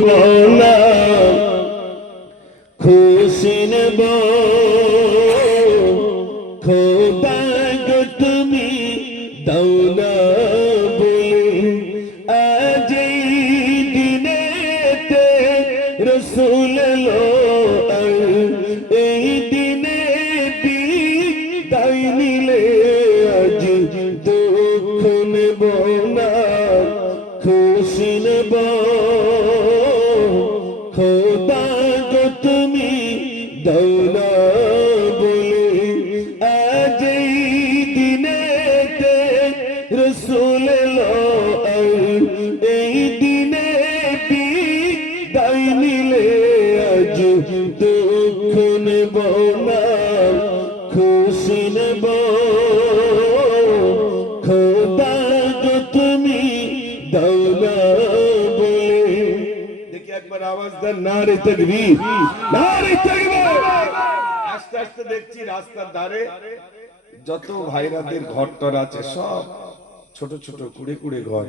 बोला खुशी नेब खोदा गो तुमी दाओ ना बोले आज दिनेते रसूल लो এই দিনে বিদায় নিলে আজ দুঃখ নেব না খুশি নেব খোদা গো তুমি দাও না বলে আজ এই দিনেতে রসূল এলো এই দিনে বিদায় নিলে আজ দুঃখ নেব না খুশি নেব খোদা গো তুমি দাও না বলে দেখি একবার আওয়াজ দেন নারে তাকবীর নারে তাকবীর আস্তে আস্তে দেখছি রাস্তার ধারে যত ভাইরাদের ঘরটর আছে সব ছোট ছোট কুড়ে কুড়ে ঘর